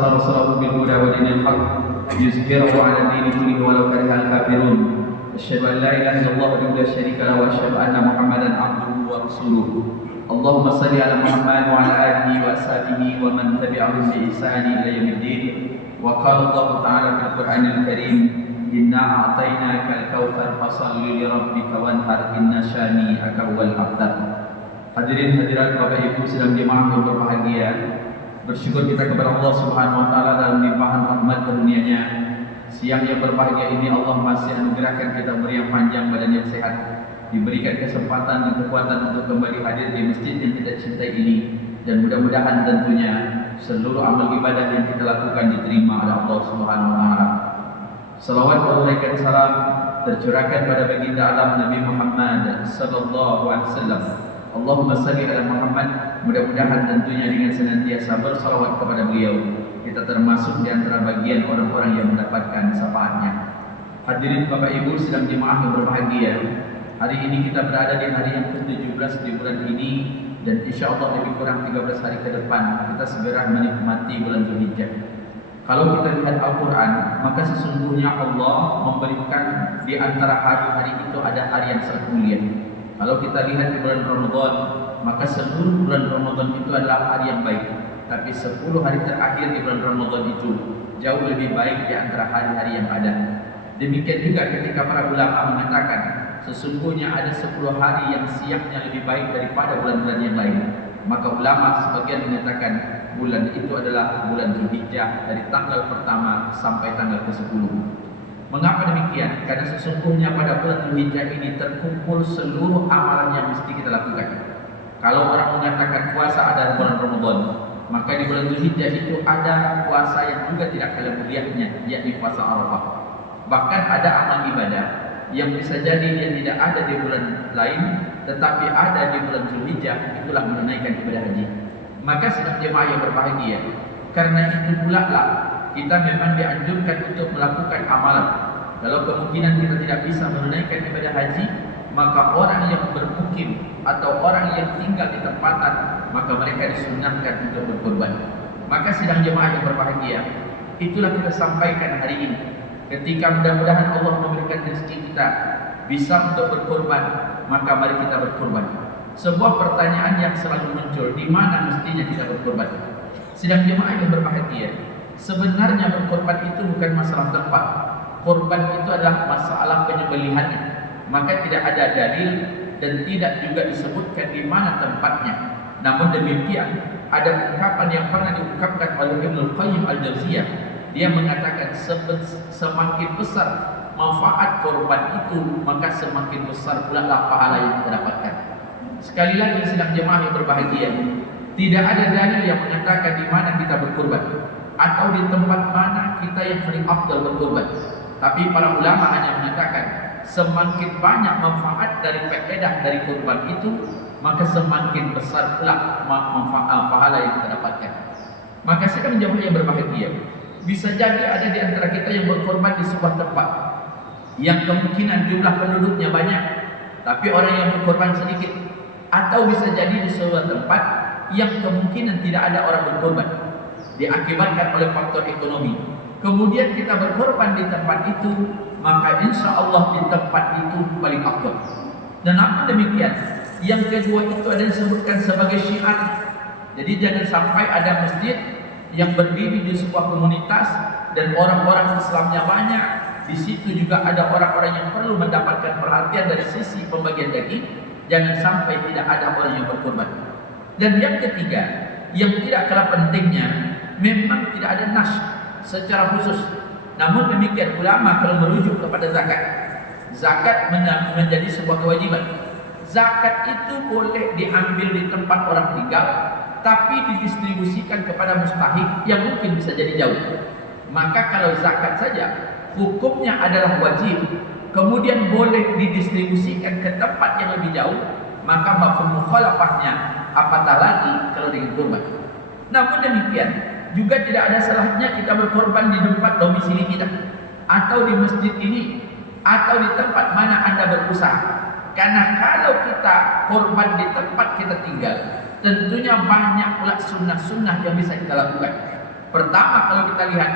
أرسل رسوله بالهدى ودين الحق ليظهره على الدين كله ولو كره الكافرون أشهد أن لا إله إلا الله وحده لا شريك له وأشهد أن محمدا عبده ورسوله اللهم صل على محمد وعلى آله وأصحابه ومن تبعهم بإحسان إلى يوم الدين وقال الله تعالى في القرآن الكريم إنا أعطيناك الكوثر فصل لربك وانحر إن شانئك هو الأبتر. Hadirin hadirat Bapak Ibu sedang jemaah yang berbahagia, bersyukur kita kepada Allah Subhanahu wa taala dalam limpahan rahmat karunia-Nya. Siang yang berbahagia ini Allah masih anugerahkan kita umur yang panjang, badan yang sehat, diberikan kesempatan dan kekuatan untuk kembali hadir di masjid yang kita cintai ini, dan mudah-mudahan tentunya seluruh amal ibadah yang kita lakukan diterima oleh Allah Subhanahu wa taala. Salawat dan salam tercurahkan pada baginda alam Nabi Muhammad sallallahu alaihi wasallam. Allahumma salli ala Muhammad. Mudah-mudahan tentunya dengan senantiasa bersalawat kepada beliau, kita termasuk di antara bagian orang-orang yang mendapatkan syafaatnya. Hadirin Bapak Ibu sedang jemaah yang berbahagia, hari ini kita berada di hari yang ke-17 di bulan ini, dan insya Allah lebih kurang 13 hari ke depan kita segera menikmati bulan Dzulhijjah. Kalau kita lihat Al-Quran, maka sesungguhnya Allah memberikan di antara hari-hari itu ada hari yang sangat mulia. Kalau kita lihat di bulan Ramadan, maka seluruh bulan Ramadan itu adalah hari yang baik. Tapi 10 hari terakhir di bulan Ramadan itu jauh lebih baik di antara hari-hari yang ada. Demikian juga ketika para ulama mengatakan sesungguhnya ada 10 hari yang siangnya lebih baik daripada bulan-bulan yang lain. Maka ulama sebagian mengatakan bulan itu adalah bulan Dzulhijjah dari tanggal pertama sampai tanggal ke-10. Mengapa demikian? Karena sesungguhnya pada bulan Dzulhijjah ini terkumpul seluruh amalan yang mesti kita lakukan. Kalau orang mengatakan puasa ada bulan Ramadan, maka di bulan Dzulhijjah itu ada puasa yang juga tidak kalah mulianya, yakni puasa Arafah. Bahkan ada amal ibadah yang bisa jadi dia tidak ada di bulan lain, tetapi ada di bulan Dzulhijjah, itulah menunaikan ibadah haji. Maka sedang jemaah yang berbahagia, karena itu pula lah kita memang dianjurkan untuk melakukan amalan. Kalau kemungkinan kita tidak bisa menunaikan ibadah haji, maka orang yang bermukim atau orang yang tinggal di tempatan, maka mereka disunahkan untuk berkorban. Maka sidang jemaah yang berbahagia, itulah kita sampaikan hari ini. Ketika mudah-mudahan Allah memberikan rezeki kita bisa untuk berkorban, maka mari kita berkorban. Sebuah pertanyaan yang selalu muncul, di mana mestinya kita berkorban? Sidang jemaah yang berbahagia, sebenarnya berkorban itu bukan masalah tempat. Korban itu adalah masalah penyembelihannya. Maka tidak ada dalil dan tidak juga disebutkan di mana tempatnya. Namun demikian, ada ungkapan yang pernah diungkapkan oleh Ibnu Qayyim Al-Jauziyah. Dia mengatakan semakin besar manfaat korban itu, maka semakin besar pula pahala yang kita dapatkan. Sekali lagi sidang jemaah yang berbahagia, tidak ada dalil yang mengatakan di mana kita berkorban atau di tempat mana kita yang paling afdal berkorban. Tapi para ulama hanya mengatakan semakin banyak manfaat dari faedah dari korban itu, maka semakin besar pula manfaat pahala yang kita dapatkan. Maka sidang jemaah yang berbahagia, bisa jadi ada di antara kita yang berkorban di sebuah tempat yang kemungkinan jumlah penduduknya banyak, tapi orang yang berkorban sedikit. Atau bisa jadi di sebuah tempat yang kemungkinan tidak ada orang berkorban, diakibatkan oleh faktor ekonomi. Kemudian kita berkorban di tempat itu, maka insya Allah di tempat itu paling afdal. Dan namun demikian, yang kedua itu ada disebutkan sebagai syiar. Jadi jangan sampai ada masjid yang berdiri di sebuah komunitas dan orang-orang Islamnya banyak. Di situ juga ada orang-orang yang perlu mendapatkan perhatian dari sisi pembagian daging. Jangan sampai tidak ada orang yang berkorban. Dan yang ketiga, yang tidak kalah pentingnya, memang tidak ada nas secara khusus. Namun demikian ulama kalau merujuk kepada zakat, zakat menjadi sebuah kewajiban. Zakat itu boleh diambil di tempat orang tinggal, tapi didistribusikan kepada mustahik yang mungkin bisa jadi jauh. Maka kalau zakat saja hukumnya adalah wajib, kemudian boleh didistribusikan ke tempat yang lebih jauh, maka mafhum mukhalafahnya apatah lagi kalau dengan kurban. Namun demikian juga tidak ada salahnya kita berkorban di tempat domisili kita, atau di masjid ini, atau di tempat mana Anda berusaha. Karena kalau kita korban di tempat kita tinggal, tentunya banyak pula sunnah-sunnah yang bisa kita lakukan. Pertama, kalau kita lihat,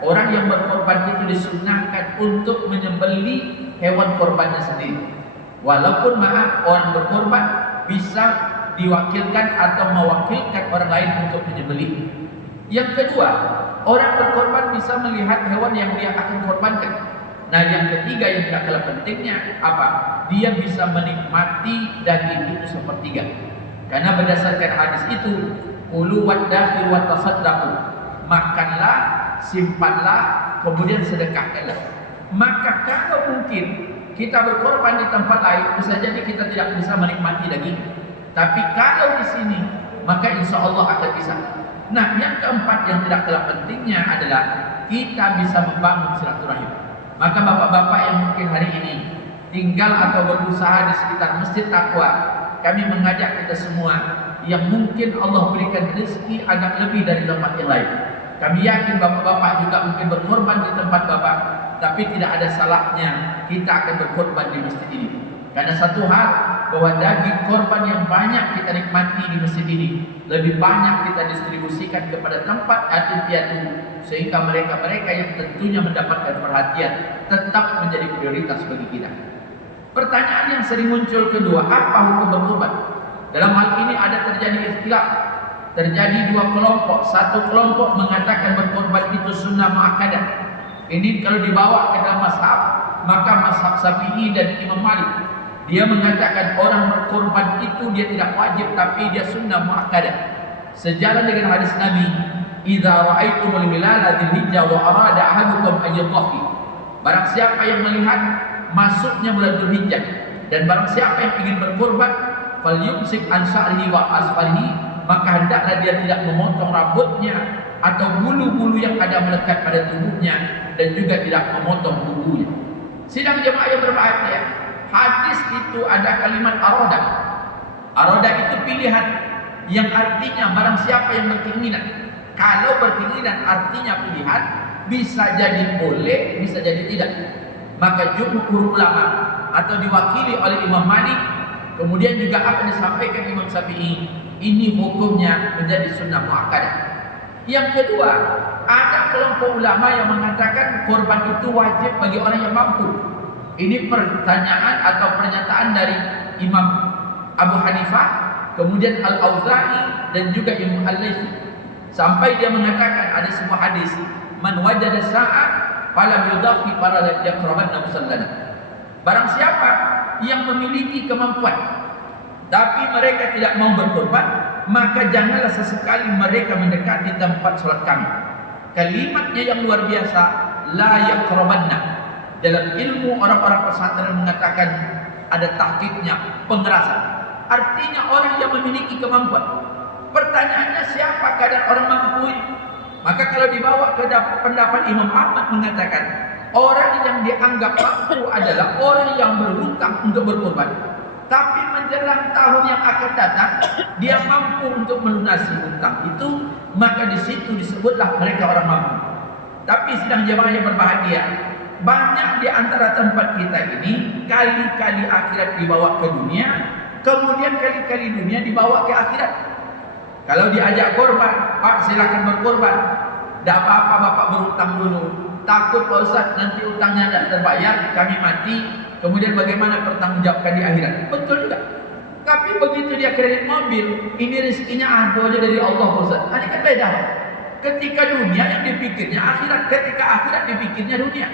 orang yang berkorban itu disunnahkan untuk menyembelih hewan korbannya sendiri. Walaupun maaf, orang berkorban bisa diwakilkan atau mewakilkan orang lain untuk menyembelih. Yang kedua, orang berkorban bisa melihat hewan yang dia akan korbankan. Nah, yang ketiga yang tidak kalah pentingnya apa? Dia bisa menikmati daging itu sepertiga. Karena berdasarkan hadis itu, ulu wadakhir wa tasaddaqu. Makanlah, simpanlah, kemudian sedekahkanlah. Maka kalau mungkin kita berkorban di tempat lain, bisa jadi kita tidak bisa menikmati daging. Tapi kalau di sini, maka insya Allah akan bisa. Nah, yang keempat yang tidak kalah pentingnya adalah kita bisa membangun silaturahim. Maka bapak-bapak yang mungkin hari ini tinggal atau berusaha di sekitar Masjid Taqwa, kami mengajak kita semua yang mungkin Allah berikan rezeki agak lebih dari tempat yang lain. Kami yakin bapak-bapak juga mungkin berkorban di tempat bapak, tapi tidak ada salahnya kita akan berkorban di masjid ini. Karena satu hal, bahwa daging korban yang banyak kita nikmati di masjid ini lebih banyak kita distribusikan kepada tempat yatim piatu, sehingga mereka-mereka yang tentunya mendapatkan perhatian tetap menjadi prioritas bagi kita. Pertanyaan yang sering muncul kedua, apa hukum berkorban? Dalam hal ini ada terjadi ikhtilaf, terjadi dua kelompok. Satu kelompok mengatakan berkorban itu sunnah muakkadah. Ini kalau dibawa ke dalam mazhab, maka mazhab Syafi'i dan Imam Malik, dia mengatakan orang berkorban itu dia tidak wajib, tapi dia sunnah muakkadah. Sejalan dengan hadis Nabi, "Idza ra'aitumul hilala dzilhijjah wa arada ahadukum an yudhi." Barang siapa yang melihat masuknya bulan Dzulhijjah dan barang siapa yang ingin berkorban, falyumsik an sya'rihi wa asfarihi, maka hendaklah dia tidak memotong rambutnya atau bulu-bulu yang ada melekat pada tubuhnya, dan juga tidak memotong kukunya. Sidang jemaah yang berbahagia, hadis itu ada kalimat aroda. Aroda itu pilihan, yang artinya barang siapa yang berkeinginan. Kalau berkeinginan artinya pilihan, bisa jadi boleh, bisa jadi tidak. Maka jumhur ulama atau diwakili oleh Imam Malik, kemudian juga apa yang disampaikan Imam Syafi'i, ini hukumnya menjadi sunnah muakkadah. Yang kedua, ada kelompok ulama yang mengatakan korban itu wajib bagi orang yang mampu. Ini pertanyaan atau pernyataan dari Imam Abu Hanifah, kemudian Al-Auza'i, dan juga Imam Al-Laitsi. Sampai dia mengatakan ada sebuah hadis, man wajada sa'ah falam yudhi fala yaqrabanna musallana. Barang siapa yang memiliki kemampuan tapi mereka tidak mau berkorban, maka janganlah sesekali mereka mendekati tempat sholat kami. Kalimatnya yang luar biasa, la yaqrabanna. Dalam ilmu orang-orang pesantren mengatakan ada tahqiqnya, pengerasan. Artinya orang yang memiliki kemampuan. Pertanyaannya, siapa kadar orang mampu ini? Maka kalau dibawa ke pendapat Imam Ahmad mengatakan, orang yang dianggap mampu adalah orang yang berhutang untuk berkorban, tapi menjelang tahun yang akan datang dia mampu untuk melunasi hutang itu, maka di situ disebutlah mereka orang mampu. Tapi sedang jemaah yang berbahagia, banyak di antara tempat kita ini kali-kali akhirat dibawa ke dunia, kemudian kali-kali dunia dibawa ke akhirat. Kalau diajak korban, Pak silakan berkorban, tidak apa-apa bapak berhutang dulu, takut Pak Ustaz nanti utangnya tidak terbayar, kami mati, kemudian bagaimana pertanggungjawabkan di akhirat? Betul juga. Tapi begitu dia kredit mobil, ini rezekinya ada dari Allah Pak Ustaz. Ini kan beda. Ketika dunia yang dipikirnya akhirat, ketika akhirat dipikirnya dunia.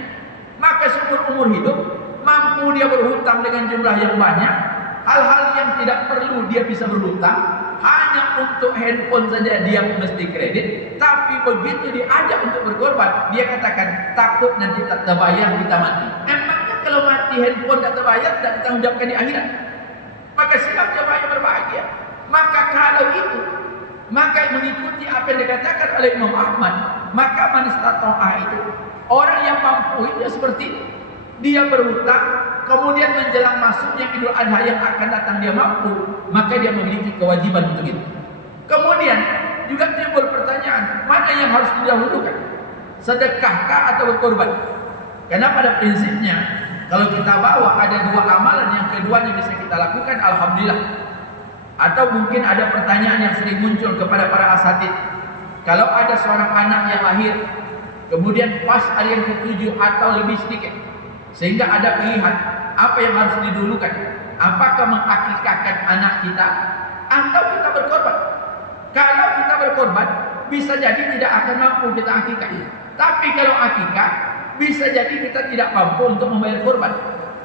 Maka seumur umur hidup mampu dia berhutang dengan jumlah yang banyak, hal-hal yang tidak perlu dia bisa berhutang, hanya untuk handphone saja dia mesti kredit. Tapi begitu diajak untuk berkorban, dia katakan takut nanti tak terbayar kita mati. Emangnya kalau mati handphone tak terbayar, tak ditanggungjawabkan di akhirat? Maka siapa jemaah yang berbahagia? Maka kalau itu, maka mengikuti apa yang dikatakan oleh Imam Ahmad, maka man istata'a itu orang yang mampu itu seperti dia berhutang, kemudian menjelang masuknya Idul Adha yang akan datang dia mampu, maka dia memiliki kewajiban untuk itu. Kemudian juga timbul pertanyaan, mana yang harus didahulukan? Sedekahkah atau berkorban? Karena pada prinsipnya kalau kita bawa ada dua amalan, yang keduanya bisa kita lakukan, alhamdulillah. Atau mungkin ada pertanyaan yang sering muncul kepada para asatid, Kalau ada seorang anak yang lahir, kemudian pas hari yang ke-7 atau lebih sedikit, sehingga ada pilihan apa yang harus didulukan, apakah mengakikahkan anak kita atau kita berkorban. Kalau kita berkorban, bisa jadi tidak akan mampu kita akikah. Tapi kalau akikah, bisa jadi kita tidak mampu untuk membayar korban.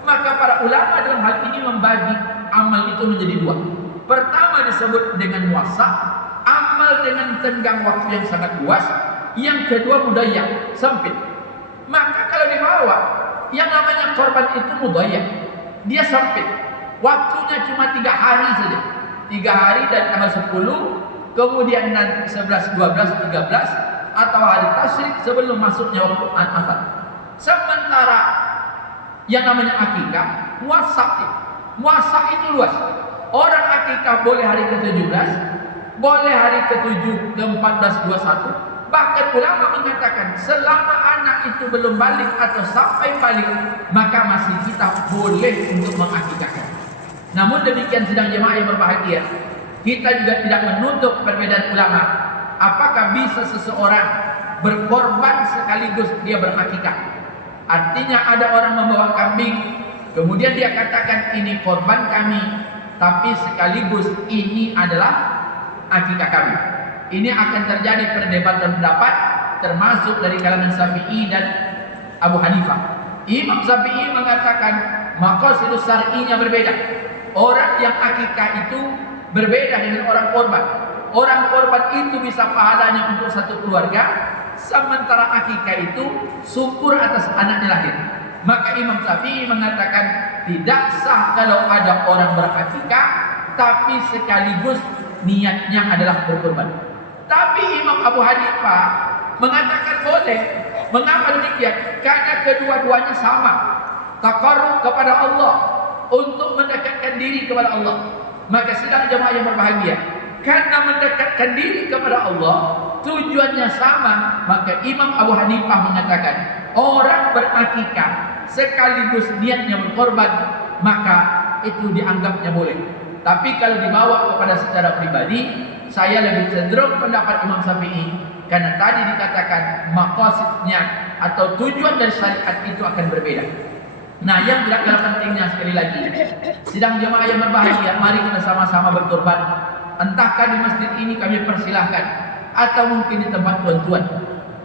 Maka para ulama dalam hal ini membagi amal itu menjadi dua. Pertama disebut dengan muasa, amal dengan tenggang waktu yang sangat luas. Yang kedua mudayyak, sempit. Maka kalau dibawa, yang namanya korban itu mudayyak, dia sempit. Waktunya cuma 3 hari saja. 3 hari dan tanggal 10, kemudian nanti 11, 12, 13, atau hari tasyrik sebelum masuknya waktu asar. Sementara yang namanya akikah, muasa itu luas. Orang akikah boleh hari ke-17, boleh hari ke-7, ke-14, 21. Bahkan ulama mengatakan selama anak itu belum balik atau sampai balik, maka masih kita boleh untuk mengakikahkan. Namun demikian sidang jemaah yang berbahagia, kita juga tidak menutup perbedaan ulama. Apakah bisa seseorang berkorban sekaligus dia berakikah? Artinya ada orang membawa kambing, kemudian dia katakan ini korban kami, tapi sekaligus ini adalah akikah kami. Ini akan terjadi perdebatan pendapat, termasuk dari kalangan Syafi'i dan Abu Hanifah. Imam Syafi'i mengatakan maqasidus syar'inya berbeda. Orang yang akikah itu berbeda dengan orang korban. Orang korban itu bisa pahalanya untuk satu keluarga, sementara akikah itu syukur atas anaknya lahir. Maka Imam Syafi'i mengatakan tidak sah kalau ada orang berakikah tapi sekaligus niatnya adalah berkorban. Tapi Imam Abu Hanifah mengatakan boleh. Mengapa demikian? Karena kedua-duanya sama, taqarrub kepada Allah, untuk mendekatkan diri kepada Allah. Maka sidang jemaah yang berbahagia, karena mendekatkan diri kepada Allah tujuannya sama, maka Imam Abu Hanifah mengatakan orang berakikah sekaligus niatnya berkorban, maka itu dianggapnya boleh. Tapi kalau dibawa kepada secara pribadi, saya lebih cenderung pendapat Imam Syafi'i, karena tadi dikatakan maqasidnya atau tujuan dari syariat itu akan berbeda. Nah, yang tidak kalah pentingnya sekali lagi, sidang jemaah yang berbahagia, mari kita sama-sama berkorban. Entahkah di masjid ini kami persilahkan, atau mungkin di tempat tuan-tuan.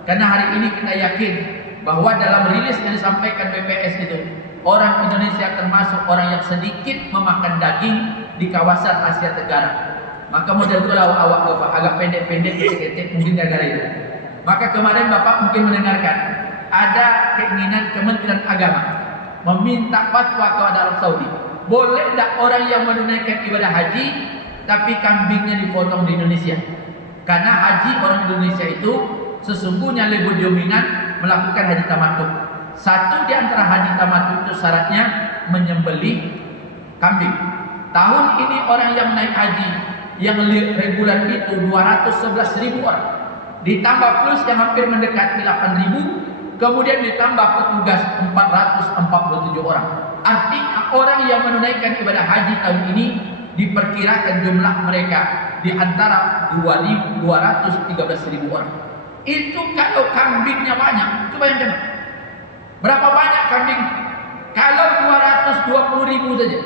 Karena hari ini kita yakin bahwa dalam rilis yang disampaikan BPS itu, orang Indonesia termasuk orang yang sedikit memakan daging di kawasan Asia Tenggara. Maka model itu awak Bapak agak pendek-pendek, ketek mungkin gara-gara itu. Maka kemarin Bapak mungkin mendengarkan ada keinginan Kementerian Agama meminta fatwa kepada Arab Saudi. Boleh tidak orang yang menunaikan ibadah haji tapi kambingnya dipotong di Indonesia? Karena haji orang Indonesia itu sesungguhnya lebih dominan melakukan haji tamattu. Satu di antara haji tamattu itu syaratnya menyembelih kambing. Tahun ini orang yang naik haji yang reguler itu 211.000 orang, ditambah plus yang hampir mendekati 8.000, kemudian ditambah petugas 447 orang. Artinya orang yang menunaikan ibadah haji tahun ini diperkirakan jumlah mereka di antara 213.000 orang. Itu kalau kambingnya banyak, coba bayangkan berapa banyak kambing. Kalau 220.000 saja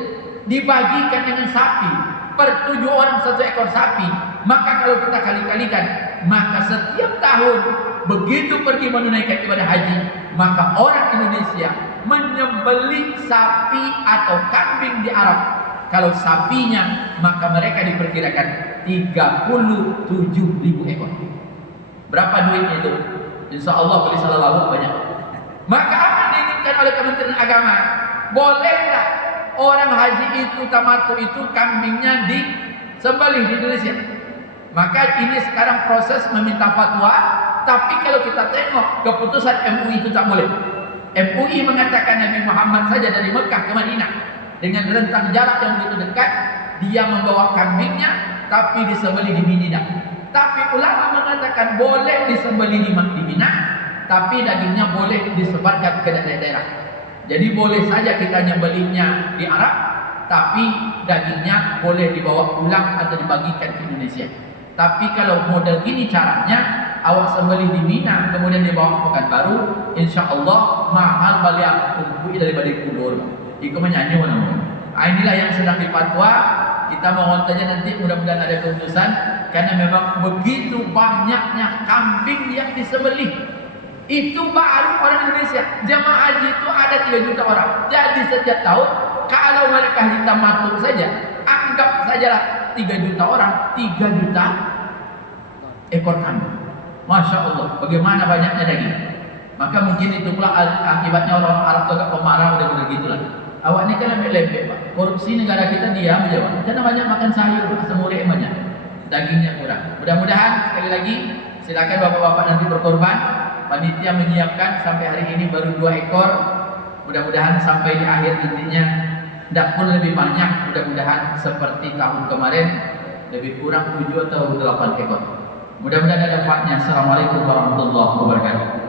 dibagikan dengan sapi, per 7 orang 1 ekor sapi, maka kalau kita kali-kalikan, maka setiap tahun begitu pergi menunaikan ibadah haji, maka orang Indonesia menyembelih sapi atau kambing di Arab. Kalau sapinya, maka mereka diperkirakan 37.000 ekor. Berapa duitnya itu? Insya Allah beli salah lauk banyak. Maka apa yang diinginkan oleh Kementerian Agama? Boleh tak orang haji itu tamattu itu kambingnya disembelih di Indonesia? Maka ini sekarang proses meminta fatwa. Tapi kalau kita tengok keputusan MUI itu tak boleh. MUI mengatakan Nabi Muhammad saja dari Mekah ke Madinah dengan rentang jarak yang begitu dekat, dia membawa kambingnya tapi disembelih di Mina. Tapi ulama mengatakan boleh disembelih di Mina, tapi dagingnya boleh disebarkan ke daerah-daerah. Jadi boleh saja kita nyembelihnya di Arab, tapi dagingnya boleh dibawa pulang atau dibagikan ke Indonesia. Tapi kalau model gini caranya, awak sembelih di Mina, kemudian dibawa ke Pekanbaru, insya Allah mahal balik aku daripada kubur. Iku menyanyi namanya. Inilah yang sedang dipatwa. Kita mohon saja nanti mudah-mudahan ada keputusan, karena memang begitu banyaknya kambing yang disembelih. Itu baru orang Indonesia. Jamaah haji itu ada 3 juta orang. Jadi setiap tahun kalau mereka hitam matuk saja, anggap sajalah 3 juta orang, 3 juta ekor kambing. Masya Allah, bagaimana banyaknya daging. Maka mungkin itu pula akibatnya orang-orang Arab itu agak pemarah, udah gitulah. Awak ini kan lembek-lembek Pak. Korupsi negara kita diam aja Pak. Karena banyak makan sayur, asam urat banyak. Dagingnya kurang. Mudah-mudahan sekali lagi silakan bapak-bapak nanti berkorban. Panitia menyiapkan sampai hari ini baru 2 ekor. Mudah-mudahan sampai di akhir nantinya tidak pun lebih banyak. Mudah-mudahan seperti tahun kemarin lebih kurang 7 atau 8 ekor. Mudah-mudahan ada manfaatnya. Assalamualaikum warahmatullahi wabarakatuh.